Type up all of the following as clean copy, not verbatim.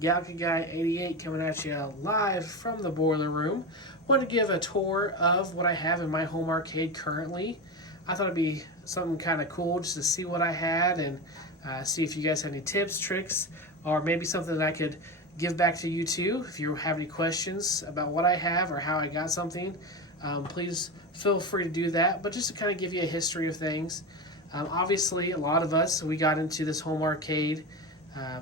Galaga Guy 88 coming at you live from the boiler room. Want to give a tour of what I have in my home arcade currently. I thought it'd be something kind of cool just to see what I had and see if you guys have any tips, tricks, or maybe something that I could give back to you too. If you have any questions about what I have or how I got something, please feel free to do that. But just to kind of give you a history of things. Obviously, a lot of us, we got into this home arcade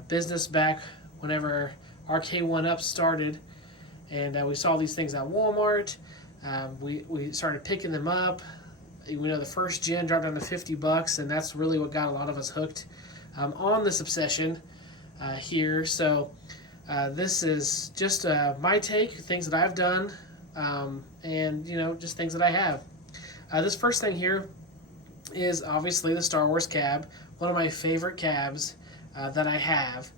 business back whenever Arcade 1-Up started, and we saw these things at Walmart. We started picking them up. We know the first gen dropped down to $50, and that's really what got a lot of us hooked on this obsession here. So this is just my take, things that I've done, and just things that I have. This first thing here is obviously the Star Wars cab, one of my favorite cabs that I have.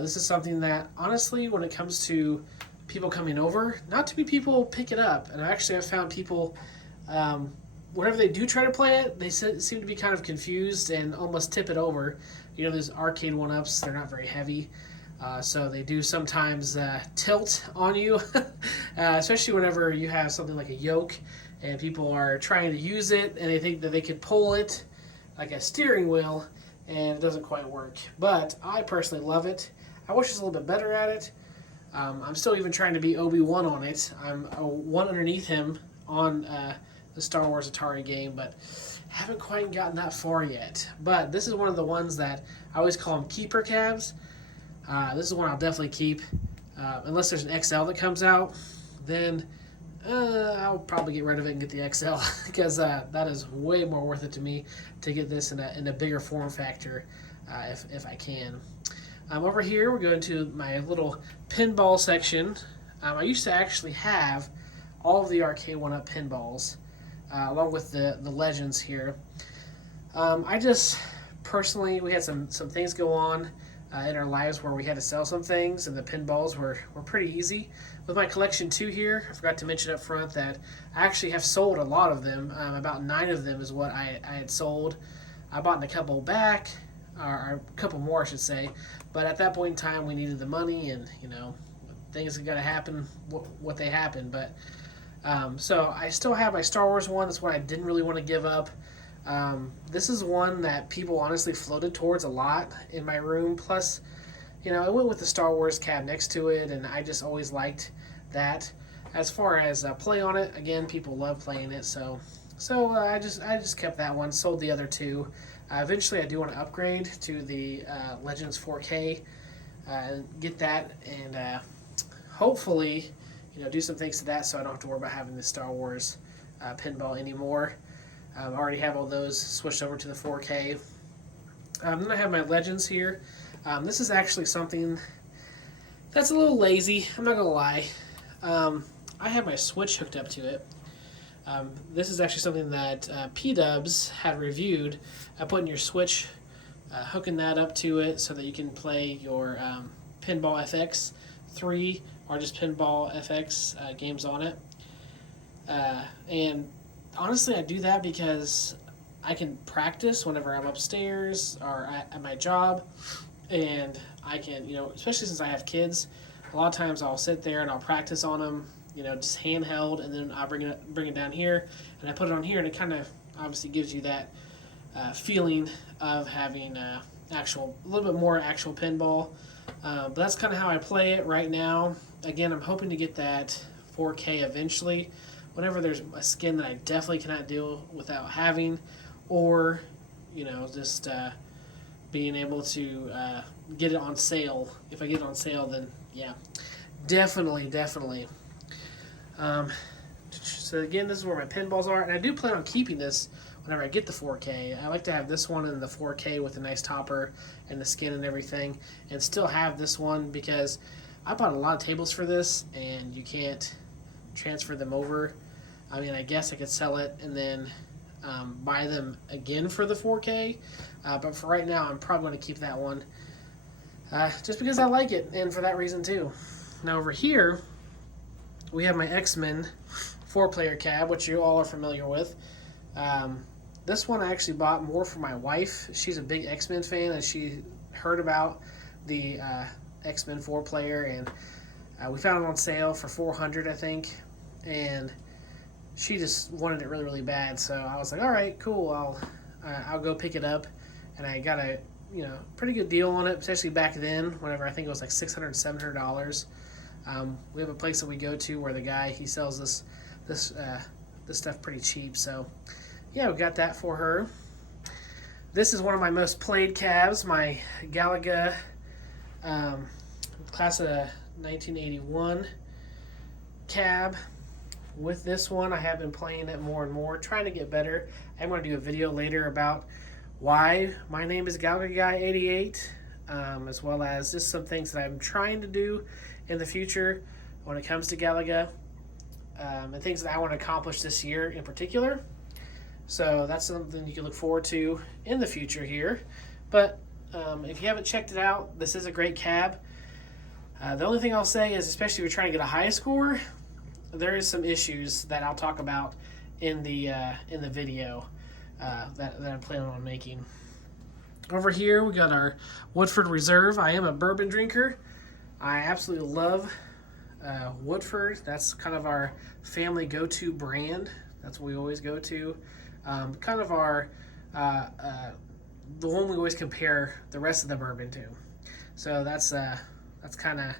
This is something that, honestly, when it comes to people coming over, not too many people pick it up. And actually, I've found people, whenever they do try to play it, they seem to be kind of confused and almost tip it over. These arcade 1-Ups, they're not very heavy. So they do sometimes tilt on you, especially whenever you have something like a yoke and people are trying to use it and they think that they could pull it like a steering wheel, and it doesn't quite work. But I personally love it. I wish I was a little bit better at it. I'm still even trying to be Obi-Wan on it. I'm one underneath him on the Star Wars Atari game, but haven't quite gotten that far yet. But this is one of the ones that I always call them keeper cabs. This is one I'll definitely keep. Unless there's an XL that comes out, then I'll probably get rid of it and get the XL because that is way more worth it to me to get this in a bigger form factor if I can. Over here, we're going to my little pinball section. I used to actually have all of the Arcade 1-Up pinballs along with the Legends here. I just, personally, we had some things go on in our lives where we had to sell some things, and the pinballs were pretty easy. With my collection too here, I forgot to mention up front that I actually have sold a lot of them. About 9 of them is what I had sold. I bought a couple back, or a couple more I should say, but at that point in time we needed the money, and things are going to happen what they happen. But so I still have my Star Wars one. That's one I didn't really want to give up. This is one that people honestly floated towards a lot in my room. Plus, I went with the Star Wars cab next to it, and I just always liked that. As far as play on it, again, people love playing it, so I just kept that one. Sold the other 2. Eventually, I do want to upgrade to the Legends 4K, get that, and hopefully, do some things to that, so I don't have to worry about having the Star Wars pinball anymore. I already have all those switched over to the 4K. Then I have my Legends here. This is actually something that's a little lazy, I'm not going to lie. I have my Switch hooked up to it. This is actually something that P-Dubs had reviewed. Putting your Switch, hooking that up to it so that you can play your Pinball FX 3 or just Pinball FX games on it. And honestly, I do that because I can practice whenever I'm upstairs or at my job, and I can, especially since I have kids, a lot of times I'll sit there and I'll practice on them, just handheld, and then I'll bring it down here, and I put it on here, and it kind of obviously gives you that feeling of having a little bit more actual pinball. But that's kind of how I play it right now. Again, I'm hoping to get that 4K eventually, whenever there's a skin that I definitely cannot deal without having, or just being able to get it on sale. If I get it on sale, then yeah, definitely. So again, this is where my pinballs are, and I do plan on keeping this whenever I get the 4K. I like to have this one in the 4K with a nice topper and the skin and everything, and still have this one because I bought a lot of tables for this, and you can't transfer them over. I mean, I guess I could sell it and then buy them again for the 4K, but for right now, I'm probably going to keep that one just because I like it, and for that reason too. Now over here, we have my X-Men 4-player cab, which you all are familiar with. This one I actually bought more for my wife. She's a big X-Men fan, and she heard about the X-Men 4-player, and we found it on sale for $400, I think, and she just wanted it really, really bad. So I was like, all right, cool, I'll go pick it up, and I got a pretty good deal on it, especially back then. Whenever I think it was like $600, $700. We have a place that we go to where the guy, he sells this stuff pretty cheap. So yeah, we got that for her. This is one of my most played cabs, my Galaga class of 1981 cab. With this one, I have been playing it more and more, trying to get better. I'm going to do a video later about why my name is Galaga Guy 88, as well as just some things that I'm trying to do in the future when it comes to Galaga, and things that I want to accomplish this year in particular. So that's something you can look forward to in the future here. But if you haven't checked it out, this is a great cab. The only thing I'll say is, especially if you're trying to get a high score, there is some issues that I'll talk about in the video that I'm planning on making. Over here we got our Woodford Reserve. I am a bourbon drinker. I absolutely love Woodford. That's kind of our family go-to brand. That's what we always go to. Kind of our the one we always compare the rest of the bourbon to. So that's kind of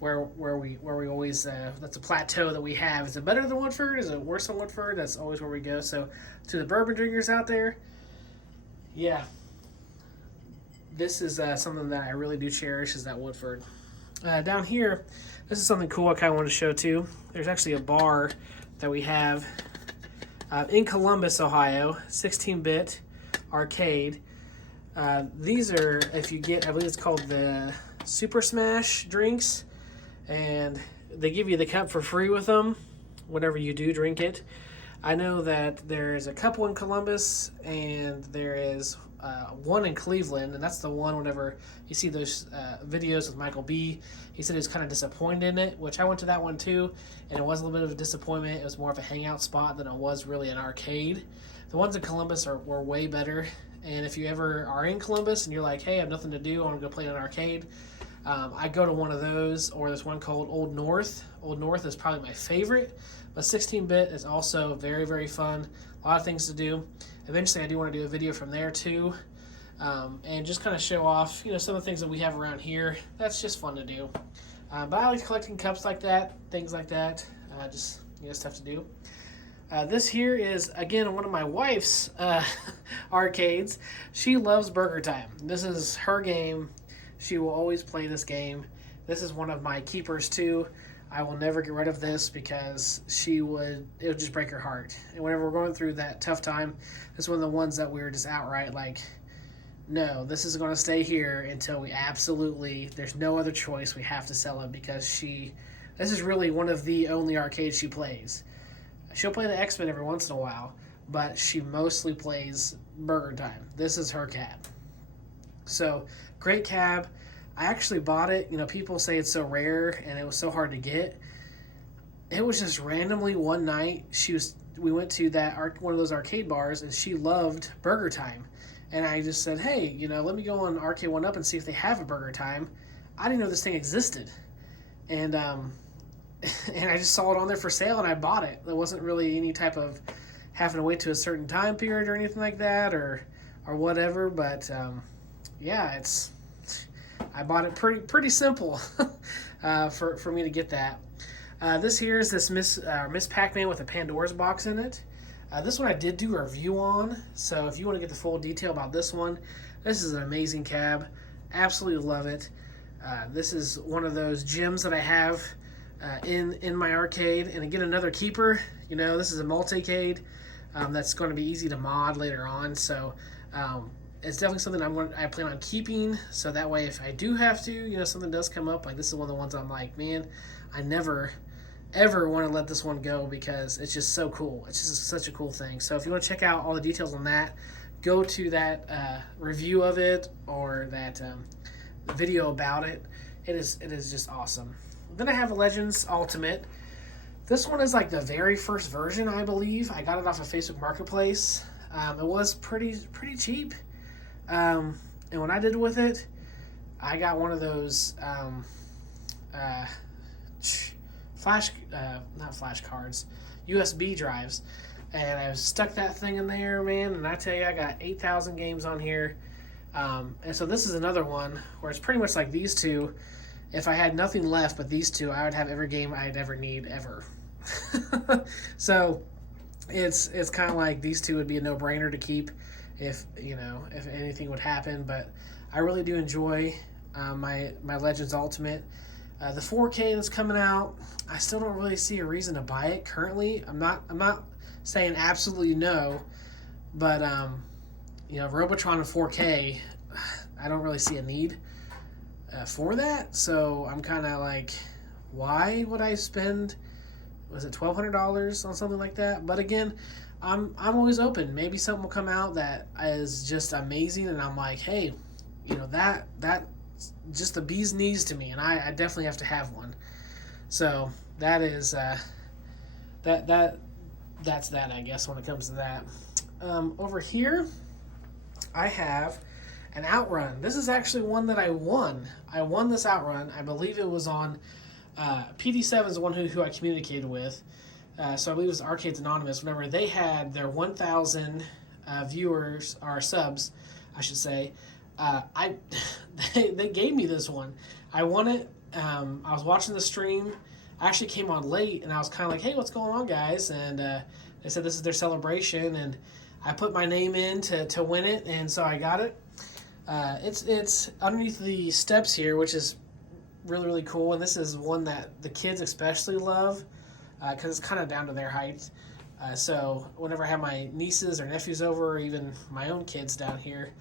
where we always that's a plateau that we have. Is it better than Woodford? Is it worse than Woodford? That's always where we go. So to the bourbon drinkers out there, yeah, this is something that I really do cherish, is that Woodford. Down here, this is something cool I kind of want to show too. There's actually a bar that we have in Columbus, Ohio, 16-bit arcade. These are, if you get, I believe it's called the Super Smash drinks, and they give you the cup for free with them whenever you do drink it. I know that there's a couple in Columbus, and there is one in Cleveland, and that's the one whenever you see those videos with Michael B. He said he was kind of disappointed in it, which I went to that one too, and it was a little bit of a disappointment. It was more of a hangout spot than it was really an arcade. The ones in Columbus were way better, and if you ever are in Columbus and you're like, hey, I have nothing to do, I want to go play an arcade, I go to one of those, or there's one called Old North. Old North is probably my favorite, but 16-bit is also very, very fun. A lot of things to do. Eventually, I do want to do a video from there too, and just kind of show off, some of the things that we have around here. That's just fun to do. But I like collecting cups like that, things like that. Just stuff to do. This here is, again, one of my wife's arcades. She loves Burger Time. This is her game. She will always play this game. This is one of my keepers too. I will never get rid of this because it would just break her heart. And whenever we're going through that tough time, this is one of the ones that we were just outright like, no, this is going to stay here until we there's no other choice. We have to sell it because this is really one of the only arcades she plays. She'll play the X-Men every once in a while, but she mostly plays Burger Time. This is her cab. So, great cab. I actually bought it. People say it's so rare and it was so hard to get. It was just randomly one night. We went to one of those arcade bars, and she loved Burger Time. And I just said, hey, let me go on Arcade 1-Up and see if they have a Burger Time. I didn't know this thing existed. And and I just saw it on there for sale, and I bought it. There wasn't really any type of having to wait to a certain time period or anything like that, or whatever. But yeah, I bought it pretty simple for me to get that. This here is this Miss Pac-Man with a Pandora's box in it. This one I did do a review on, so if you want to get the full detail about this one, this is an amazing cab. Absolutely love it. This is one of those gems that I have in my arcade. And again, another keeper. This is a multicade that's going to be easy to mod later on. So it's definitely something I plan on keeping. So that way, if I do have to, something does come up, like this is one of the ones I'm like, man, I never ever want to let this one go because it's just so cool. It's just such a cool thing. So if you want to check out all the details on that, go to that review of it or that video about it. It is just awesome. Then I have a Legends Ultimate. This one is like the very first version, I believe. I got it off of Facebook Marketplace. It was pretty cheap. And what I did with it, I got one of those not flash cards, USB drives, and I stuck that thing in there, man, and I tell you, I got 8,000 games on here. And so this is another one where it's pretty much like these two. If I had nothing left but these two, I would have every game I'd ever need ever. So it's kind of like these two would be a no-brainer to keep if anything would happen. But I really do enjoy my Legends Ultimate. The 4K that's coming out, I still don't really see a reason to buy it currently. I'm not saying absolutely no, but Robotron in 4K, I don't really see a need for that. So I'm kind of like, why would I spend, was it $1,200 on something like that? But again, I'm always open. Maybe something will come out that is just amazing, and I'm like, hey, that just the bee's knees to me, and I definitely have to have one. So that is that's that, I guess, when it comes to that. Over here, I have an OutRun. This is actually one that I won. I won this OutRun. I believe it was on PD7 is the one who I communicated with. So I believe it was Arcades Anonymous. Whenever they had their 1,000 viewers or subs, I should say. They gave me this one. I won it. I was watching the stream. I actually came on late, and I was kind of like, hey, what's going on, guys? And they said this is their celebration, and I put my name in to win it, and so I got it. It's underneath the steps here, which is really, really cool, and this is one that the kids especially love because it's kind of down to their height. So whenever I have my nieces or nephews over, or even my own kids down here,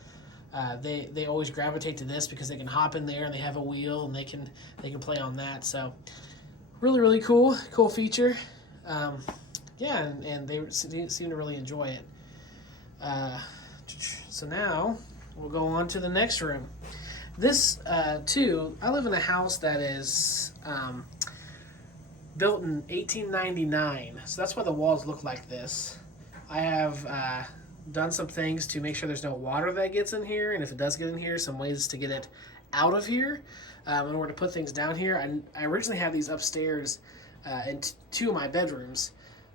they always gravitate to this because they can hop in there and they have a wheel and they can play on that. So really, really cool feature. And they seem to really enjoy it. So now we'll go on to the next room. This too, I live in a house that is built in 1899, so that's why the walls look like this. I have done some things to make sure there's no water that gets in here, and if it does get in here, some ways to get it out of here in order to put things down here. I originally had these upstairs in two of my bedrooms,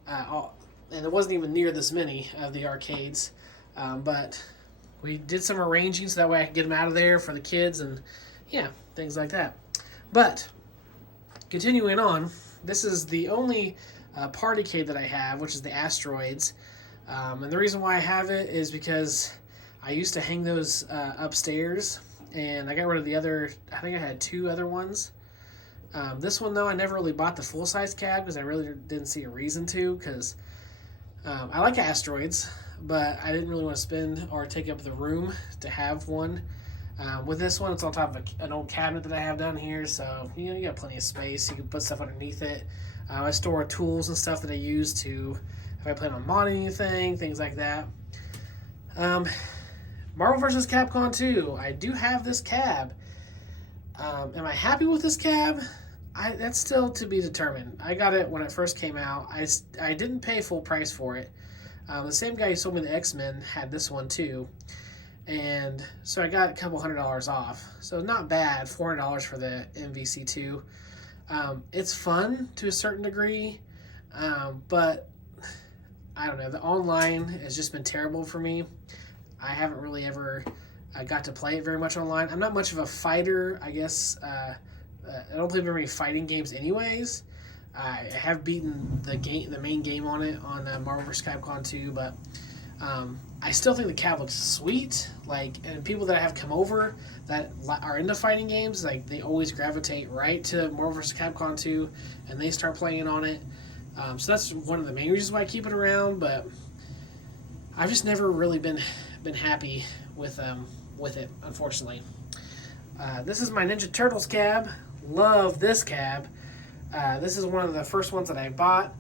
and it wasn't even near this many of the arcades, but we did some arranging so that way I could get them out of there for the kids and things like that. But continuing on, this is the only partycade that I have, which is the Asteroids. And the reason why I have it is because I used to hang those upstairs, and I got rid of the other. I think I had two other ones. This one, though, I never really bought the full-size cab because I really didn't see a reason to, because I like Asteroids, but I didn't really want to spend or take up the room to have one. With this one, it's on top of an old cabinet that I have down here, so you got plenty of space. You can put stuff underneath it. I store tools and stuff that I use to, if I plan on modding anything, things like that. Marvel vs. Capcom 2. I do have this cab. Am I happy with this cab? That's still to be determined. I got it when it first came out. I didn't pay full price for it. The same guy who sold me the X-Men had this one too. And so I got a couple $100 off. So not bad, $400 for the MVC2. It's fun to a certain degree, but I don't know. The online has just been terrible for me. I haven't really ever got to play it very much online. I'm not much of a fighter, I guess. I don't play very many fighting games anyways. I have beaten the main game on it on Marvel vs. Capcom 2, but I still think the cab looks sweet. And people that have come over that are into fighting games, they always gravitate right to Marvel vs. Capcom 2, and they start playing on it. So that's one of the main reasons why I keep it around. But I've just never really been happy with it, unfortunately. This is my Ninja Turtles cab. Love this cab. This is one of the first ones that I bought.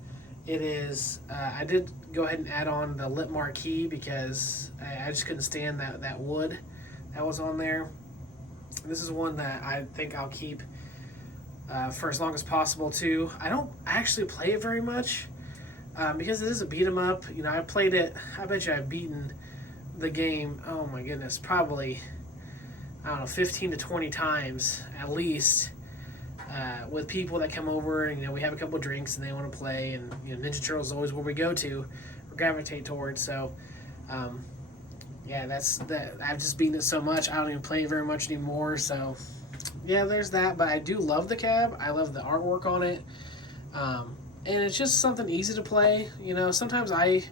It is, I did go ahead and add on the lip marquee because I just couldn't stand that wood that was on there. This is one that I think I'll keep for as long as possible too. I don't actually play it very much because it is a beat 'em up. I played it, I bet you I've beaten the game, oh my goodness, probably I don't know, 15 to 20 times at least with people that come over, and we have a couple of drinks and they want to play, and Ninja Turtles is always where we go to or gravitate towards. So yeah, that's that. I've just beaten it so much I don't even play it very much anymore. So yeah, there's that. But I do love the cab. I love the artwork on it, and it's just something easy to play. Sometimes I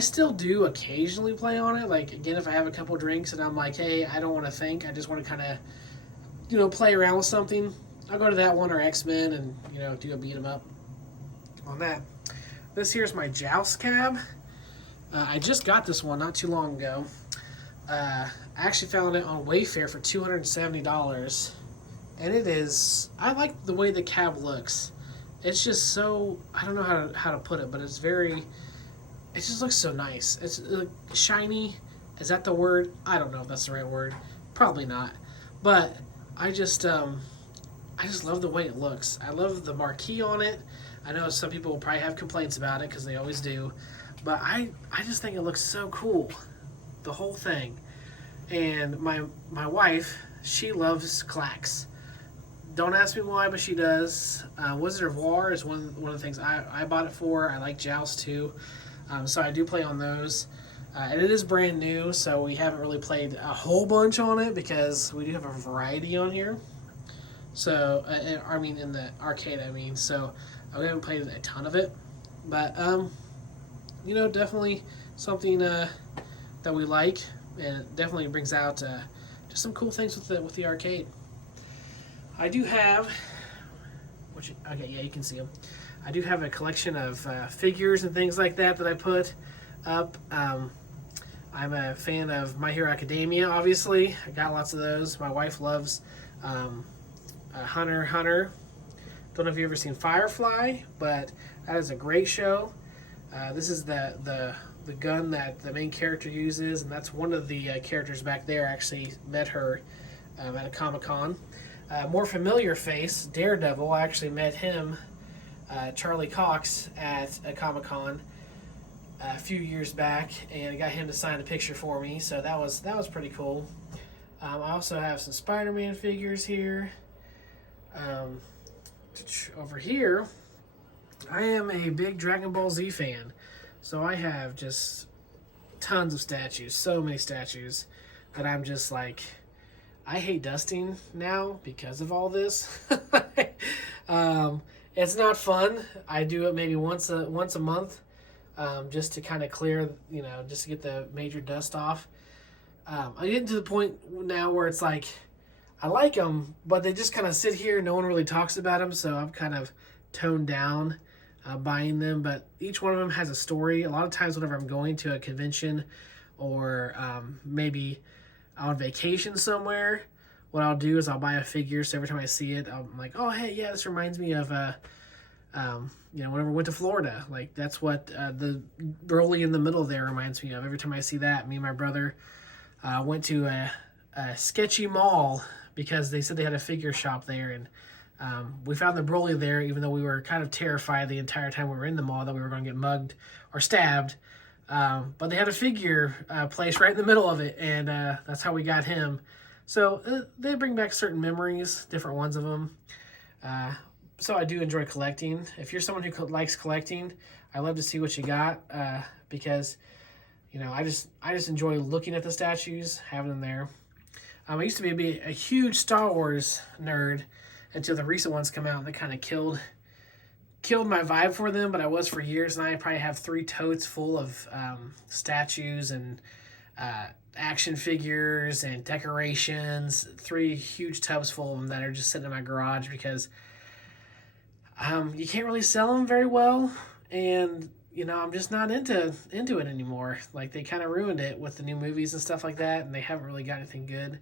still do occasionally play on it. Like, again, if I have a couple drinks and I'm like, hey, I don't want to think, I just want to kind of play around with something, I'll go to that one or X-Men and, do a beat 'em up on that. This here's my Joust cab. I just got this one not too long ago. I actually found it on Wayfair for $270. And it is, I like the way the cab looks. It's just so, I don't know how to put it, but it's very, it just looks so nice. It's shiny. Is that the word? I don't know if that's the right word. Probably not. But I just love the way it looks. I love the marquee on it. I know some people will probably have complaints about it because they always do. But I just think it looks so cool. The whole thing. And my wife, she loves clacks. Don't ask me why, but she does. Wizard of War is one of the things I bought it for. I like Joust too. So I do play on those. And it is brand new, so we haven't really played a whole bunch on it because we do have a variety on here. So, I mean, in the arcade, So, we haven't played a ton of it. But, definitely something that we like. And it definitely brings out just some cool things with the arcade. I do have, okay, yeah, you can see them. I do have a collection of figures and things like that I put up. I'm a fan of My Hero Academia, obviously. I got lots of those. My wife loves Hunter x Hunter. Don't know if you've ever seen Firefly, but that is a great show. This is the gun that the main character uses, and that's one of the characters back there. I actually met her at a Comic-Con. More familiar face, Daredevil. I actually met him, Charlie Cox, at a Comic-Con a few years back, and I got him to sign a picture for me, so that was pretty cool. I also have some Spider-Man figures here. Over here, I am a big Dragon Ball Z fan, so I have just tons of statues, so many statues, that I'm just like, I hate dusting now because of all this. It's not fun. I do it maybe once a month, just to kind of clear, just to get the major dust off. I'm getting to the point now where it's like, I like them, but they just kind of sit here. No one really talks about them, so I've kind of toned down buying them. But each one of them has a story. A lot of times whenever I'm going to a convention or maybe on vacation somewhere, what I'll do is I'll buy a figure. So every time I see it, I'm like, oh, hey, yeah, this reminds me of, whenever we went to Florida. Like, that's what the Broly in the middle there reminds me of. Every time I see that, me and my brother went to a sketchy mall because they said they had a figure shop there, and we found the Broly there, even though we were kind of terrified the entire time we were in the mall that we were going to get mugged or stabbed. But they had a figure place right in the middle of it, and that's how we got him. So they bring back certain memories, different ones of them. So I do enjoy collecting. If you're someone who likes collecting, I love to see what you got because, I just enjoy looking at the statues, having them there. I used to be a huge Star Wars nerd until the recent ones come out, and they kind of killed my vibe for them, but I was for years, and I probably have 3 totes full of statues and action figures and decorations, 3 huge tubs full of them that are just sitting in my garage because you can't really sell them very well, and I'm just not into it anymore. Like, they kind of ruined it with the new movies and stuff like that, and they haven't really got anything good.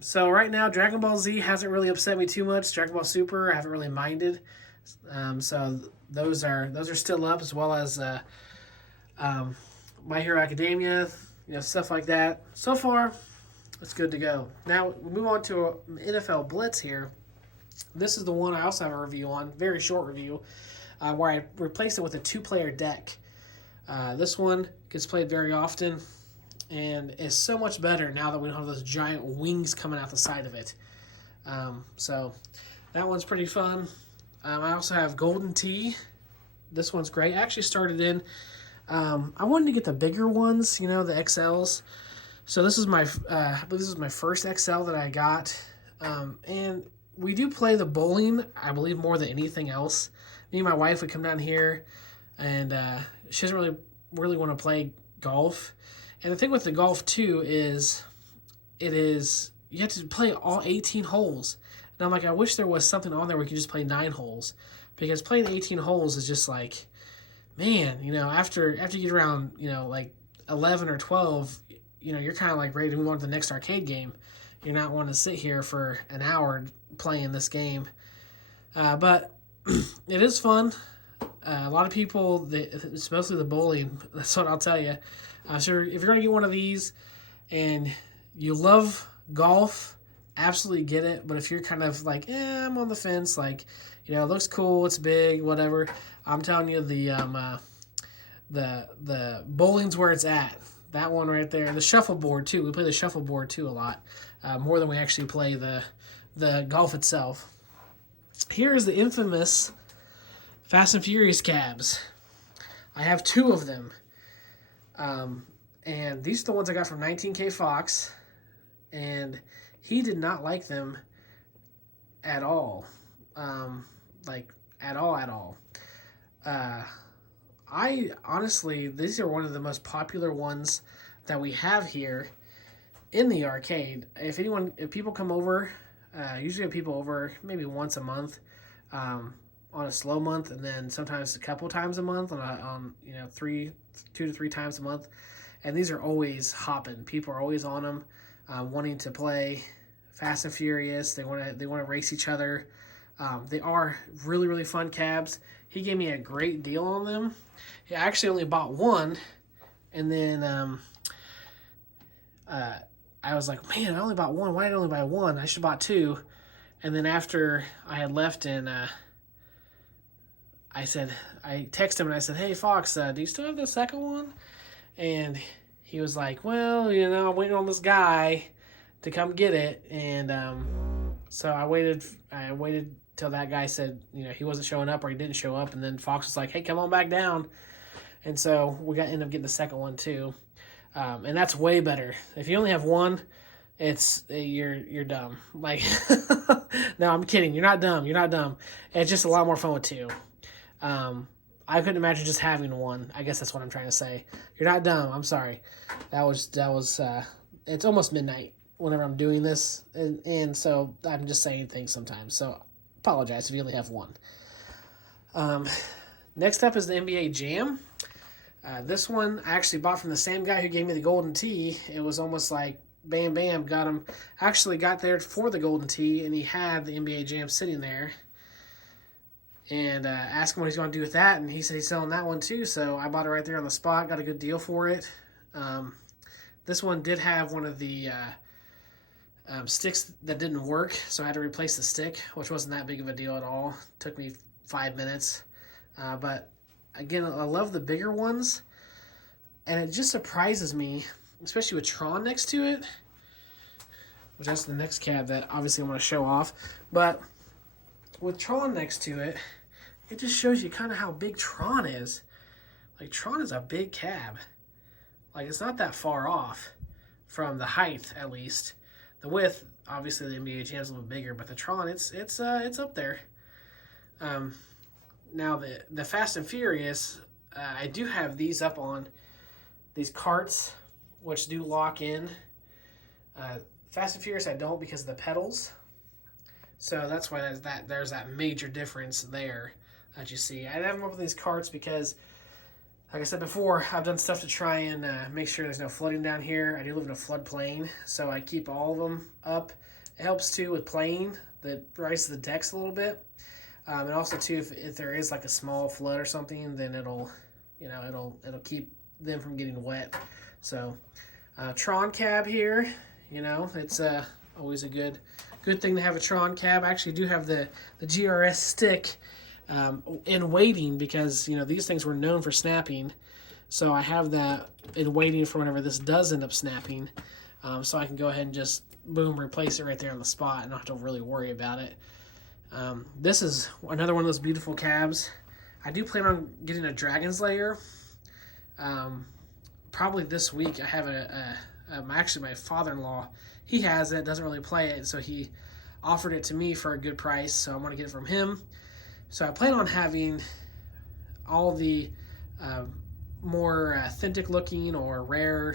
So right now, Dragon Ball Z hasn't really upset me too much. Dragon Ball Super, I haven't really minded. So those are still up, as well as My Hero Academia, stuff like that. So far, it's good to go. Now we move on to NFL Blitz here. This is the one I also have a review on, very short review, where I replaced it with a 2-player deck. This one gets played very often, and it's so much better now that we don't have those giant wings coming out the side of it. So that one's pretty fun. I also have Golden Tee. This one's great. I actually started in, I wanted to get the bigger ones, you know, the XLs. So this is my, I believe this is my first XL that I got. And we do play the bowling, I believe, more than anything else. Me and my wife would come down here, and she doesn't really want to play golf. And the thing with the golf too is, you have to play all 18 holes. And I'm like, I wish there was something on there where you could just play 9 holes, because playing 18 holes is just like, man, you know, after you get around, you know, like 11 or 12, you know, you're kind of like ready to move on to the next arcade game. You're not wanting to sit here for an hour playing this game. But it is fun. A lot of people, it's mostly the bowling. That's what I'll tell you. So if you're going to get one of these and you love golf, absolutely get it. But if you're kind of like, I'm on the fence, like, you know, it looks cool, it's big, whatever, I'm telling you, the bowling's where it's at. That one right there. The shuffleboard too. We play the shuffleboard too a lot, more than we actually play the golf itself. Here is the infamous Fast and Furious cabs. I have 2 of them. And these are the ones I got from 19K Fox, and he did not like them at all. Like, at all. I honestly, these are one of the most popular ones that we have here in the arcade. If people come over, usually have people over maybe once a month, on a slow month, and then sometimes a couple times a month on you know, 2 to 3 times a month. And these are always hopping. People are always on them, wanting to play Fast and Furious. They want to race each other. They are really, really fun cabs. He gave me a great deal on them. I actually only bought one, and then I was like, man, I only bought one. Why did I only buy one? I should have bought 2. And then after I had left, and I texted him and I said, hey, Fox, do you still have the second one? And he was like, well, you know, I'm waiting on this guy to come get it. And so I waited till that guy said, you know, he wasn't showing up or he didn't show up. And then Fox was like, hey, come on back down. And so we ended up getting the second one too. And that's way better. If you only have one, you're dumb. Like, no, I'm kidding. You're not dumb. You're not dumb. It's just a lot more fun with 2. I couldn't imagine just having one. I guess that's what I'm trying to say. You're not dumb. I'm sorry. That was it's almost midnight whenever I'm doing this. And so I'm just saying things sometimes. So apologize if you only have one. Next up is the NBA Jam. This one I actually bought from the same guy who gave me the Golden Tee. It was almost like bam, bam, got him. Actually got there for the Golden Tee, and he had the NBA Jam sitting there. And asked him what he's going to do with that, and he said he's selling that one too. So I bought it right there on the spot, got a good deal for it. This one did have one of the sticks that didn't work, so I had to replace the stick, which wasn't that big of a deal at all. It took me 5 minutes. But again, I love the bigger ones, and it just surprises me, especially with Tron next to it, which that's the next cab that obviously I want to show off. But with Tron next to it, it just shows you kind of how big Tron is. Like, Tron is a big cab. Like, it's not that far off from the height, at least. The width, obviously the NBA Jam's a little bigger, but the Tron, it's up there. Now the Fast and Furious, I do have these up on these carts, which do lock in. Fast and Furious I don't, because of the pedals. So that's why there's that major difference there that you see. I have them up with these carts because, like I said before, I've done stuff to try and make sure there's no flooding down here. I do live in a floodplain, so I keep all of them up. It helps too with playing. That raises the decks a little bit. And also too, if there is like a small flood or something, then it'll keep them from getting wet. So Tron cab here, you know, it's always a good thing to have a Tron cab. I actually do have the GRS stick in waiting, because, you know, these things were known for snapping. So I have that in waiting for whenever this does end up snapping. So I can go ahead and just, boom, replace it right there on the spot and not have to really worry about it. This is another one of those beautiful cabs. I do plan on getting a Dragon's Lair. Probably this week. I have actually my father-in-law, he has it, doesn't really play it, so he offered it to me for a good price, so I'm going to get it from him. So I plan on having all the more authentic looking or rare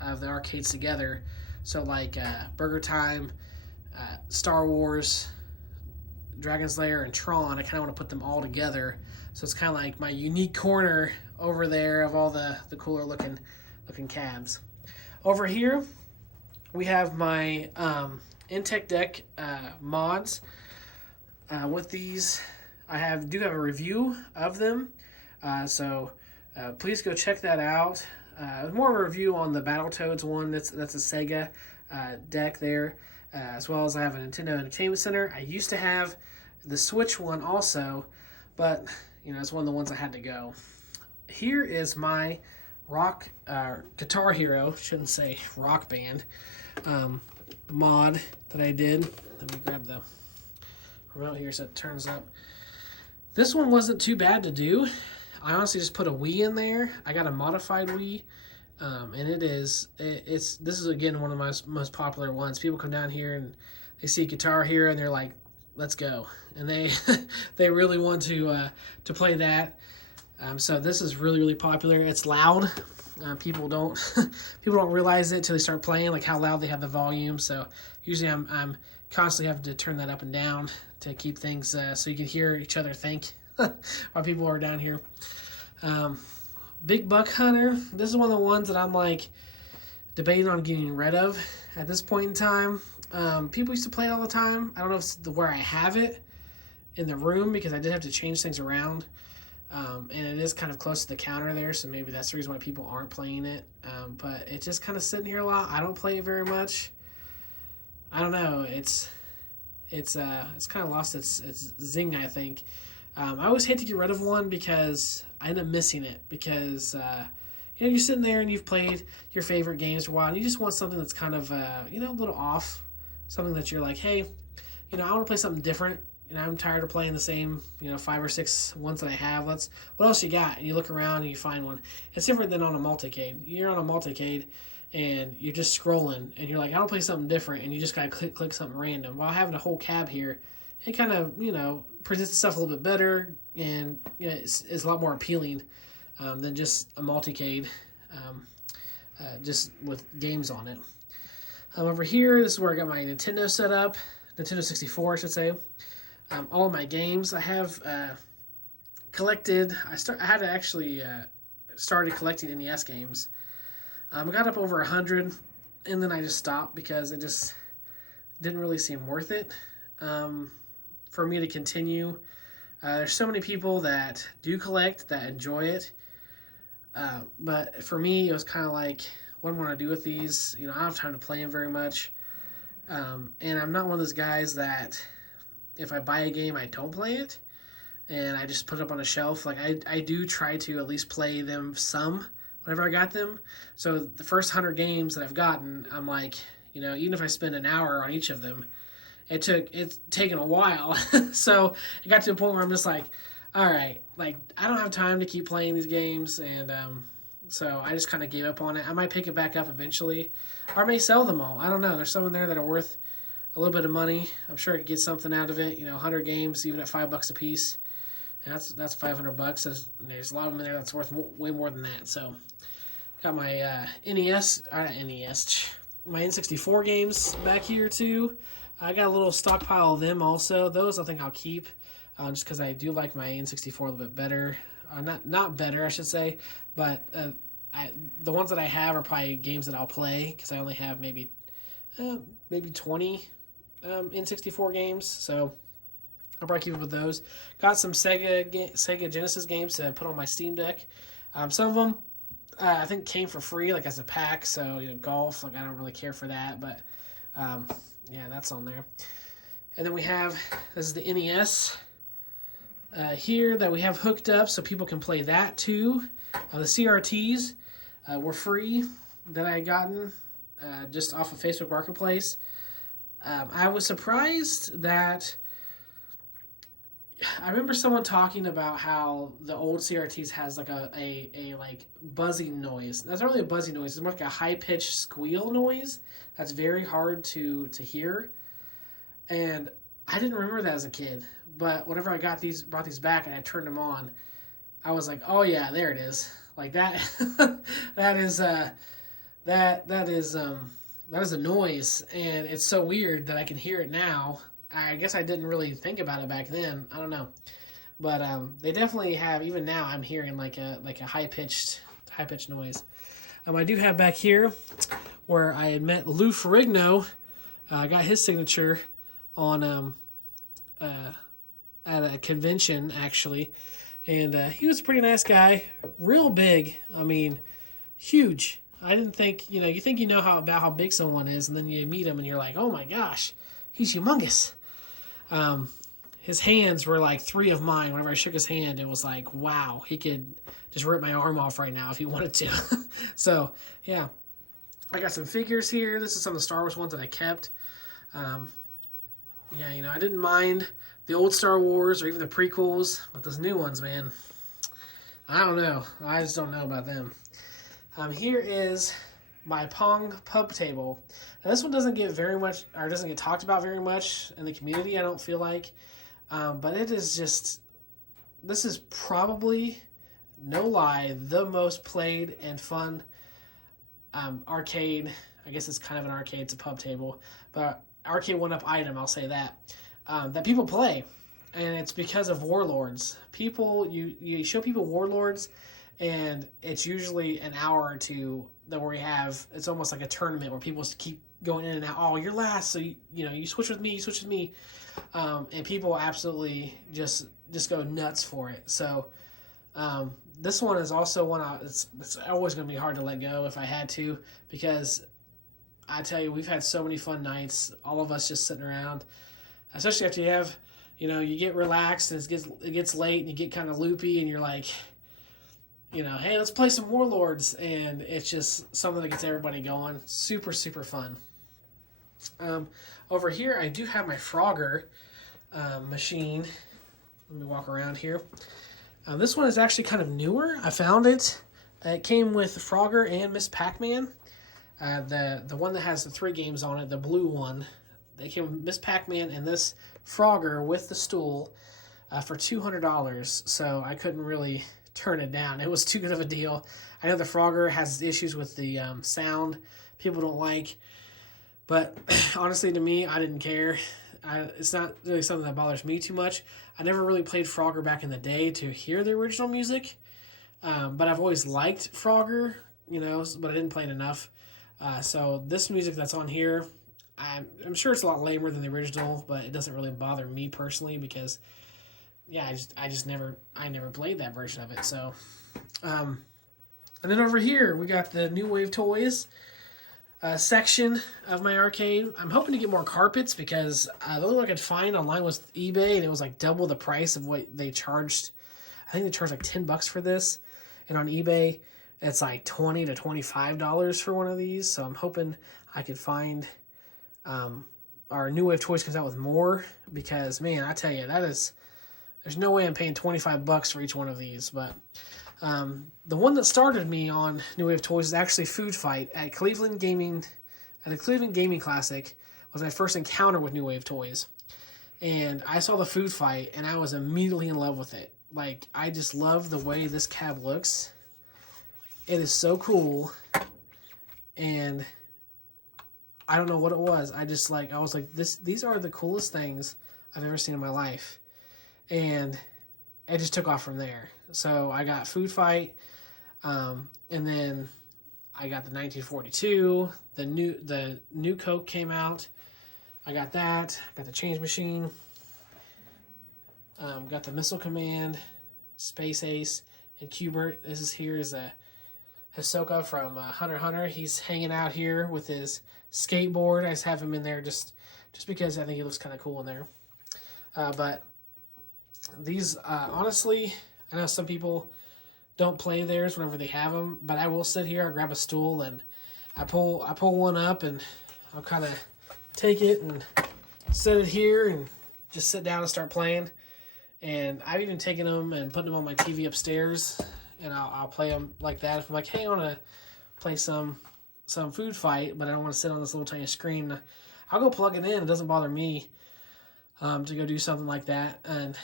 of the arcades together. So like Burger Time, Star Wars, Dragon's Lair, and Tron. I kind of want to put them all together. So it's kind of like my unique corner over there of all the cooler looking cabs. Over here, we have my Intech Deck mods. With these, I do have a review of them. So please go check that out. More of a review on the Battletoads one. That's a Sega deck there. As well as I have a Nintendo Entertainment Center. I used to have the Switch one also, but it's one of the ones I had to go. Here is my Guitar Hero, shouldn't say rock band, mod that I did. Let me grab the remote here so it turns up. This one wasn't too bad to do. I honestly just put a Wii in there. I got a modified Wii, and this is again one of my most popular ones. People come down here and they see Guitar Hero and they're like, let's go, and they really want to play that. So this is really popular. It's loud. People don't realize it until they start playing, like how loud they have the volume. So usually I'm constantly having to turn that up and down to keep things so you can hear each other think while people are down here. Big Buck Hunter. This is one of the ones that I'm like debating on getting rid of at this point in time. People used to play it all the time. I don't know if it's where I have it in the room, because I did have to change things around. And it is kind of close to the counter there, so maybe that's the reason why people aren't playing it. But it's just kind of sitting here a lot. I don't play it very much. I don't know. It's kind of lost its zing, I think. I always hate to get rid of one because I end up missing it, because you're sitting there and you've played your favorite games for a while and you just want something that's kind of a little off, something that you're like, hey, I want to play something different. I'm tired of playing the same 5 or 6 ones that I have. What else you got? And you look around and you find one. It's different than on a multicade. You're on a multicade and you're just scrolling and you're like, I want to play something different, and you just gotta click something random. While having a whole cab here, it kind of presents itself a little bit better, and it's a lot more appealing than just a multicade, just with games on it. Over here, this is where I got my Nintendo set up, Nintendo 64, I should say. All of my games I have collected. I had to actually started collecting NES games. I got up over 100, and then I just stopped because it just didn't really seem worth it for me to continue. There's so many people that do collect, that enjoy it, but for me, it was kind of like, what am I going to do with these? I don't have time to play them very much, and I'm not one of those guys that if I buy a game, I don't play it, and I just put it up on a shelf. Like, I do try to at least play them some whenever I got them. So the first 100 games that I've gotten, I'm like, even if I spend an hour on each of them, it's taken a while. So it got to a point where I'm just like, all right, like, I don't have time to keep playing these games, and so I just kind of gave up on it. I might pick it back up eventually, or I may sell them all. I don't know. There's some in there that are worth a little bit of money. I'm sure I could get something out of it. 100 games, even at $5 a piece, and that's $500. There's a lot of them in there that's worth way more than that. So got my my N64 games back here too. I got a little stockpile of them also. Those I think I'll keep, just because I do like my N64 a little bit better. Not better, I should say, but the ones that I have are probably games that I'll play, because I only have maybe 20 N64 games, so I'll probably keep up with those. Got some Sega Genesis games to put on my Steam Deck. Some of them I think came for free, like as a pack, so golf, like I don't really care for that, but yeah, that's on there. And then we have, this is the NES. here that we have hooked up so people can play that too. The CRTs were free that I had gotten just off of Facebook Marketplace. I was surprised that I remember someone talking about how the old CRTs has like a like buzzing noise. That's not really a buzzing noise. It's more like a high pitched squeal noise that's very hard to hear. And I didn't remember that as a kid. But whenever I brought these back and I turned them on, I was like, oh yeah, there it is. Like that. that is that is a noise, and it's so weird that I can hear it now. I guess I didn't really think about it back then. I don't know, but they definitely have. Even now, I'm hearing like a high pitched noise. I do have back here where I had met Lou Ferrigno. I got his signature on at a convention actually, and he was a pretty nice guy, real big. I mean, huge. I didn't think you think about how big someone is, and then you meet him and you're like, oh my gosh, he's humongous. His hands were like 3 of mine. Whenever I shook his hand, it was like, wow, he could just rip my arm off right now if he wanted to. So, yeah. I got some figures here. This is some of the Star Wars ones that I kept. Yeah, I didn't mind the old Star Wars or even the prequels, but those new ones, man, I don't know. I just don't know about them. Here is my Pong Pub Table. Now, this one doesn't get very much, or doesn't get talked about very much in the community, I don't feel like. But it is just, this is probably, no lie, the most played and fun arcade. I guess it's kind of an arcade, it's a pub table, but arcade one-up item, I'll say that, that people play. And it's because of Warlords. You show people Warlords, and it's usually an hour or two that where we have, it's almost like a tournament where people keep going in and out. Oh, you're last, so you switch with me, and people absolutely just go nuts for it. So this one is also one it's always going to be hard to let go if I had to, because I tell you, we've had so many fun nights, all of us just sitting around, especially after you have, you get relaxed and it gets late and you get kind of loopy and you're like, hey, let's play some Warlords, and it's just something that gets everybody going. Super, super fun. Over here, I do have my Frogger machine. Let me walk around here. This one is actually kind of newer. I found it. It came with Frogger and Miss Pac-Man. The one that has the 3 games on it, the blue one. They came with Miss Pac-Man and this Frogger with the stool for $200. So I couldn't really turn it down. It was too good of a deal. I know the Frogger has issues with the sound people don't like, but honestly, to me, I didn't care. It's not really something that bothers me too much. I never really played Frogger back in the day to hear the original music, but I've always liked Frogger, but I didn't play it enough. So this music that's on here, I'm sure it's a lot lamer than the original, but it doesn't really bother me personally because, yeah, I never played that version of it. So, and then over here we got the New Wave Toys section of my arcade. I'm hoping to get more carpets because the only one I could find online was eBay, and it was like double the price of what they charged. I think they charged like $10 for this, and on eBay it's like $20 to $25 for one of these. So I'm hoping I could find our New Wave Toys comes out with more, because man, I tell you, there's no way I'm paying $25 for each one of these. But the one that started me on New Wave Toys is actually Food Fight at Cleveland Gaming, at the Cleveland Gaming Classic was my first encounter with New Wave Toys. And I saw the Food Fight and I was immediately in love with it. Like, I just love the way this cab looks. It is so cool. And I don't know what it was. I was like, these are the coolest things I've ever seen in my life. And it just took off from there. So I got Food Fight, and then I got the 1942. The new Coke came out. I got that. Got the Change Machine. Got the Missile Command, Space Ace, and Qbert. This is a Hisoka from Hunter x Hunter. He's hanging out here with his skateboard. I just have him in there just because I think he looks kind of cool in there. But these, honestly, I know some people don't play theirs whenever they have them, but I will sit here, I'll grab a stool, and I pull one up, and I'll kind of take it and set it here and just sit down and start playing. And I've even taken them and put them on my TV upstairs, and I'll play them like that. If I'm like, hey, I want to play some food fight, but I don't want to sit on this little tiny screen, I'll go plug it in. It doesn't bother me to go do something like that. And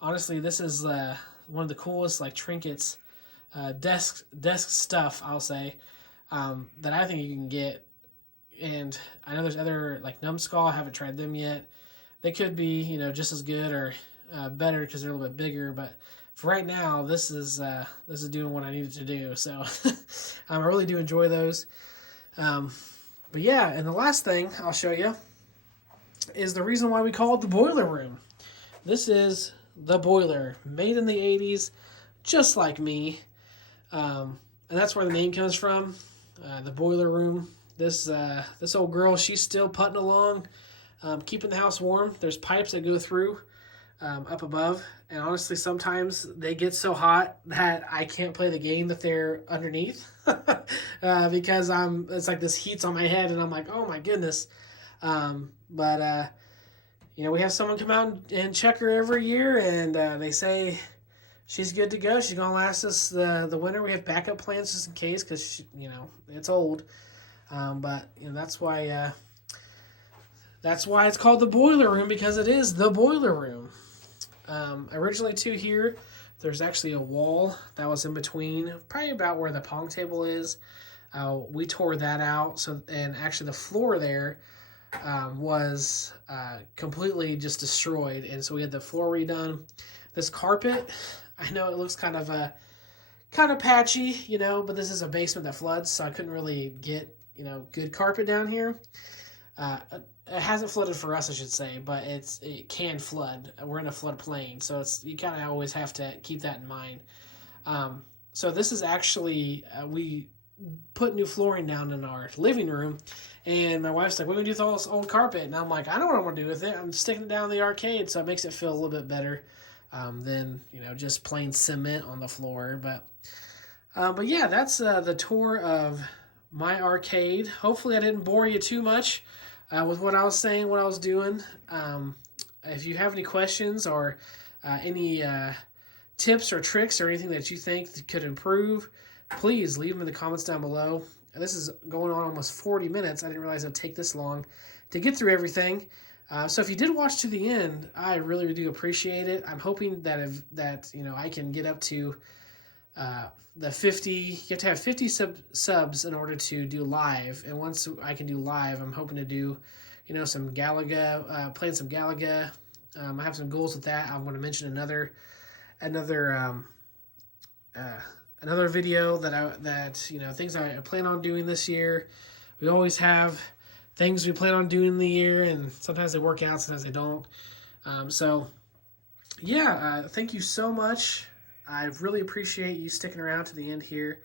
honestly, this is one of the coolest like trinkets, desk stuff, I'll say, that I think you can get. And I know there's other like Numbskull. I haven't tried them yet. They could be, you know, just as good or better because they're a little bit bigger. But for right now, this is doing what I needed to do. So I really do enjoy those. But yeah, and the last thing I'll show you is the reason why we call it the boiler room. This is the boiler, made in the 80s, just like me. And that's where the name comes from, the boiler room. This old girl, she's still putting along, keeping the house warm. There's pipes that go through up above, and honestly, sometimes they get so hot that I can't play the game that they're underneath because it's like this heat's on my head, and I'm like, oh my goodness. But you know, we have someone come out and check her every year, and they say she's good to go. She's gonna last us the winter. We have backup plans just in case, because you know it's old. But you know that's why it's called the boiler room, because it is the boiler room. Originally too here, there's actually a wall that was in between, probably about where the Pong table is. We tore that out, and actually the floor there was completely just destroyed, and so we had the floor redone. This carpet, I know it looks kind of patchy, you know, but this is a basement that floods, so I couldn't really get, you know, good carpet down here. It hasn't flooded for us, I should say, but it can flood. We're in a floodplain, so you kind of always have to keep that in mind. So this is actually, we put new flooring down in our living room, and my wife's like, what are we going to do with all this old carpet? And I'm like, I know what I'm going to do with it. I'm sticking it down in the arcade, so it makes it feel a little bit better than, you know, just plain cement on the floor. But yeah, that's the tour of my arcade. Hopefully I didn't bore you too much with what I was saying, what I was doing. If you have any questions or any tips or tricks or anything that you think that could improve, please leave them in the comments down below. This is going on almost 40 minutes. I didn't realize it would take this long to get through everything. So if you did watch to the end, I really do appreciate it. I'm hoping that you know, I can get up to the 50. You have to have 50 subs in order to do live. And once I can do live, I'm hoping to do, you know, some Galaga, playing some Galaga. I have some goals with that. I'm going to mention another video that you know, things I plan on doing this year. We always have things we plan on doing in the year, and sometimes they work out, sometimes they don't. So yeah, thank you so much. I really appreciate you sticking around to the end here.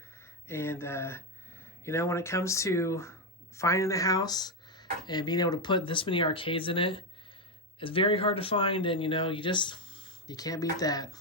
And you know, when it comes to finding a house and being able to put this many arcades in it, it's very hard to find, and you know, you can't beat that.